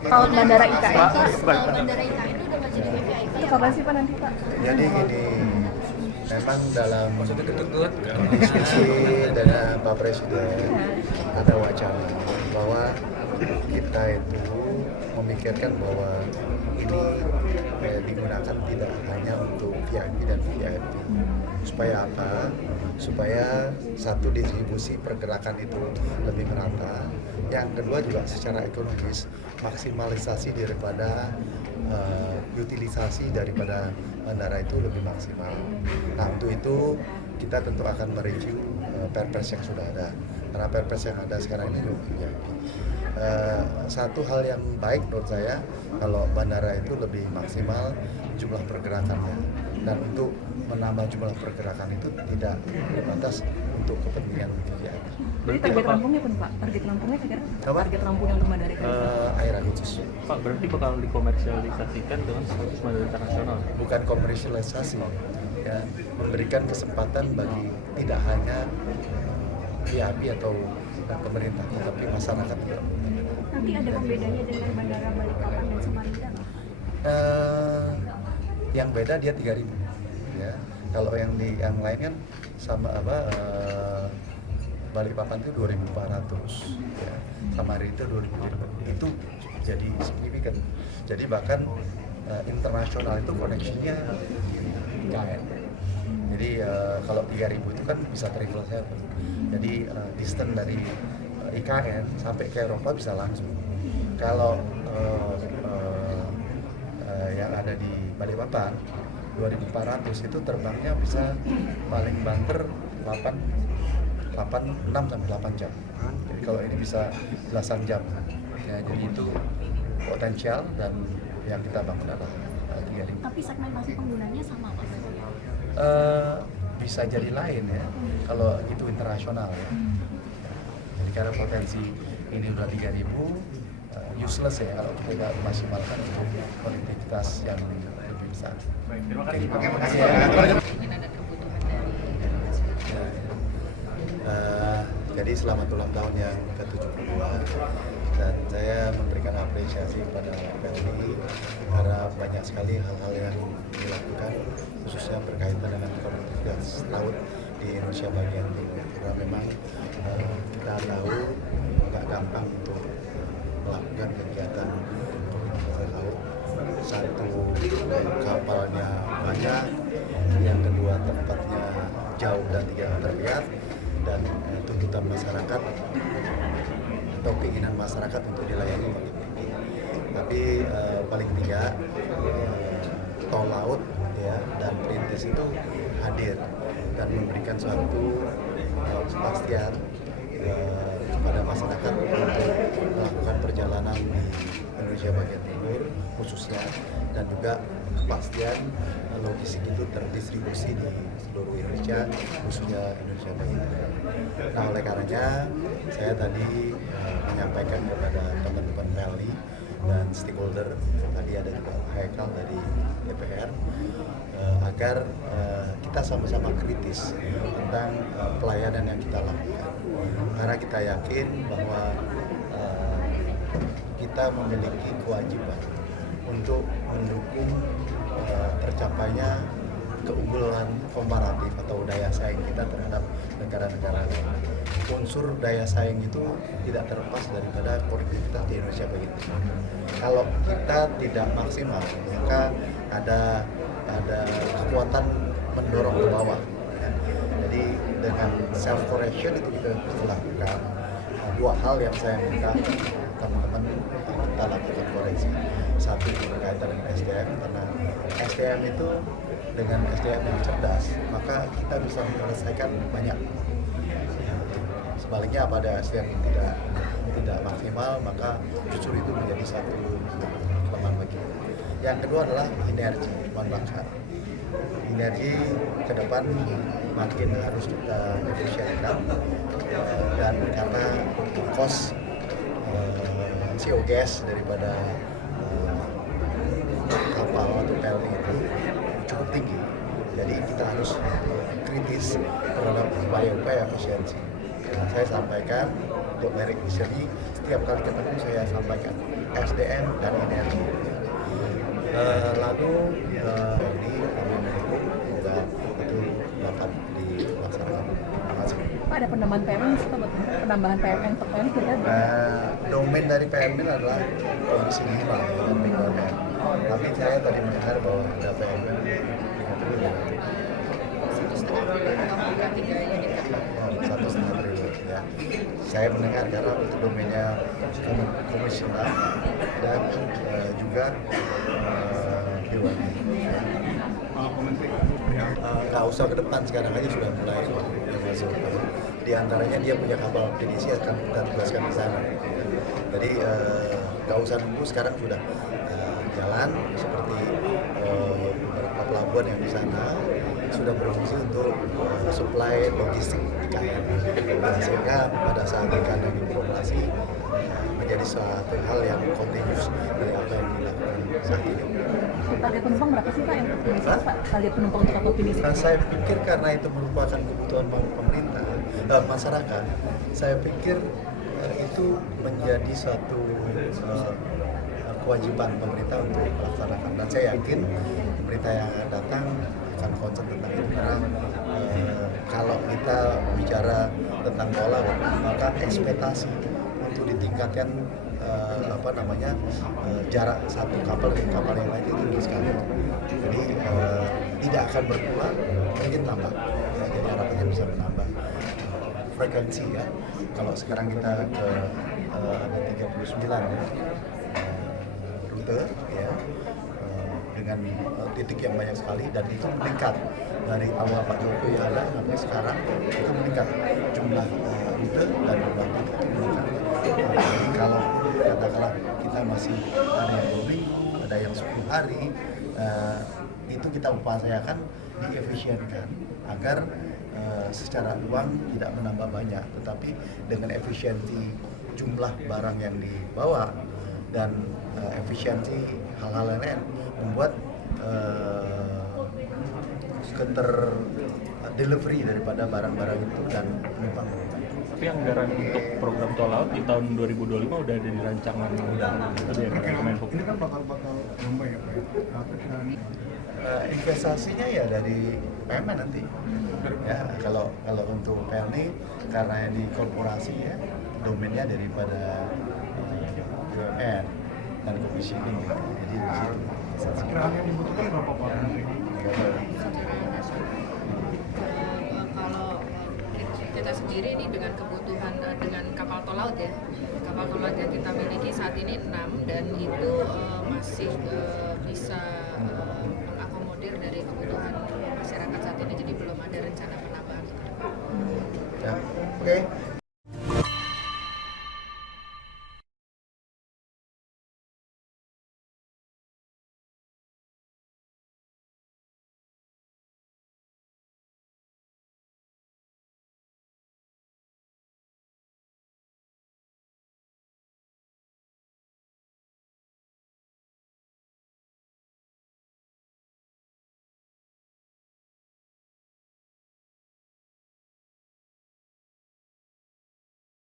Kalau bandara IKN Pak, Pak, Bandara IKN itu udah masuk di VIP. itu kapan sih Pak nanti Pak? Jadi gini, memang dalam diskusi dengan Pak Presiden ada wacana bahwa kita itu memikirkan bahwa ini digunakan tidak hanya untuk VIP dan VIP. Supaya apa? Supaya satu, distribusi pergerakan itu lebih merata. Yang kedua juga secara ekonomis maksimalisasi daripada utilisasi daripada bandara itu lebih maksimal. Nah, untuk itu kita tentu akan mereview perpres yang sudah ada. Karena perpres yang ada sekarang ini juga VIP. Satu hal yang baik menurut saya kalau bandara itu lebih maksimal jumlah pergerakannya, dan untuk menambah jumlah pergerakan itu tidak terbatas untuk kepentingan VIP. Jadi target rampungnya pun Pak? Target rampungnya kira-kira? Target rampungnya untuk bandara IKN? Akhir Agustus. Pak, berarti bakal dikomersialisasikan dengan status bandara internasional? Bukan komersialisasi, ya, memberikan kesempatan bagi tidak hanya VIP atau pemerintah, tetapi masyarakat juga. Nanti ada pembedanya dengan Bandara Balikpapan dan Samarinda. Yang beda dia 3.000, ya. Kalau yang lain kan sama Balikpapan itu 2.400, ya. Samarinda itu 2.500. Itu jadi signifikan. Jadi bahkan internasional itu koneksinya IKN. Jadi kalau 3.000 itu kan bisa travel server. Jadi distance dari IKN sampai ke Eropa bisa langsung. Kalau yang ada di Balikpapan 2.400 itu terbangnya bisa paling banter 6 sampai 8 jam. Jadi kalau ini bisa belasan jam. Ya, jadi itu potensial, dan yang kita bangun adalah 3.000. Tapi segmentasi penggunanya sama Pak? Bisa jadi lain ya, kalau itu internasional ya. Jadi karena potensi ini udah 3.000, useless ya kalau kita nggak maksimalkan untuk konektivitas yang lebih besar. Baik, terima kasih. Terima kasih ya. Mungkin ada kebutuhan dari Jadi selamat ulang tahun yang ke-72, dan saya memberikan apresiasi kepada PLI karena banyak sekali hal-hal yang dilakukan, khususnya berkaitan dengan konektivitas laut di Indonesia bagian timur. Karena memang kita tahu nggak gampang untuk melakukan kegiatan konektivitas laut. Satu, kapalnya banyak, yang kedua tempatnya jauh dan tidak terlihat, dan tuntutan masyarakat atau keinginan masyarakat untuk dilayani makin tinggi. Tapi paling tidak tol laut ya dan perintis itu hadir dan memberikan suatu kepastian kepada masyarakat untuk melakukan perjalanan Indonesia bagian timur khususnya, dan juga kepastian logistik itu terdistribusi di seluruh Indonesia, khususnya Indonesia bagian timur. Nah, oleh karenanya saya tadi menyampaikan kepada teman-teman PLI dan stakeholder, tadi ada juga Haikal dari DPR, agar kita sama-sama kritis tentang pelayanan yang kita lakukan, karena kita yakin bahwa kita memiliki kewajiban untuk mendukung tercapainya keunggulan komparatif atau daya saing kita terhadap negara-negara lain. Unsur daya saing itu tidak terlepas daripada konektivitas di Indonesia bagian timur. Kalau kita tidak maksimal, maka ada kekuatan mendorong ke bawah. Ya. Jadi dengan self correction itu kita lakukan. Dua hal yang saya minta teman-teman kita lakukan koreksi. Satu berkaitan dengan SDM, karena SDM itu dengan SDM yang cerdas, maka kita bisa menyelesaikan banyak. Sebaliknya pada SDM yang tidak maksimal, maka justru itu menjadi satu kelemahan bagi kita. Yang kedua adalah energi, bahan bakar. Energi ke depan makin harus kita efisienkan, dan karena cost CO gas daripada kapal atau PLT itu cukup tinggi. Jadi kita harus kritis terhadap upaya-upaya efisiensi. saya sampaikan untuk merit di sini. Setiap kali ketemu saya sampaikan SDM dan energi. Lalu di dan itu dapat dilaksanakan. Terima kasih. Pak, ada penambahan PMN sih Pak, buat penambahan PMN untuk PMN kita. Domain dari PMN adalah Komisi 5 dan BUMN. Tapi saya tadi mendengar bahwa ada PMN 1,5 triliun ya. Saya mendengar karena itu domainnya Komisi 6 dan juga BUMN. Nggak usah ke depan, sekarang aja sudah mulai masuk. Di antaranya dia punya kapal pinisi akan kita tugaskan di sana. Jadi nggak usah nunggu, sekarang sudah jalan seperti beberapa pelabuhan yang di sana sudah berfungsi untuk supply logistik ikan. Sehingga pada saat ikan yang beroperasi menjadi suatu hal yang kontinus dari apa yang dilakukan saat ini. Target penumpang berapa sih Pak yang untuk Pinisi, Pak? Target penumpang untuk kapal Pinisi? Saya pikir karena itu merupakan kebutuhan pemerintah, masyarakat, saya pikir itu menjadi suatu kewajiban pemerintah untuk melaksanakan. Dan saya yakin pemerintah yang akan datang akan concern tentang itu karena kalau kita bicara tentang tol, maka ekspektasi untuk ditingkatkan jarak satu kapal dengan kapal yang lain itu tinggi sekali. Jadi tidak akan berkurang, mungkin tambah. Ya, jadi harapannya bisa menambah frekuensi ya. Kalau sekarang kita ke ada 39 rute ya dengan titik yang banyak sekali dan itu meningkat dari awal Pak Jokowi ada sampai sekarang itu meningkat jumlah rute dan jumlah titik itu meningkat. Kalau katakanlah kita masih ada yang 2 minggu, ada yang 10 hari, itu kita upayakan diefisienkan agar secara uang tidak menambah banyak, tetapi dengan efisiensi jumlah barang yang dibawa dan efisiensi hal-hal lain membuat delivery daripada barang-barang itu dan penumpang. Tapi anggaran untuk program tol laut di tahun 2025 udah ada di rancangan itu ya Kemenhub. Ini kan bakal nambah ya Pak. Investasinya ya dari PMN nanti. Ya kalau untuk PLN karena di korporasi ya domainnya daripada BUMN dan komisi ini. Jadi di situ. Kira-kira yang dibutuhkan berapa Pak? Kalau kita sendiri ini dengan kebutuhan dengan kapal tol laut ya, kapal tol laut yang kita miliki saat ini 6 dan itu masih bisa mengakomodir dari kebutuhan masyarakat saat ini, jadi belum ada rencana penambahan. Ya, oke.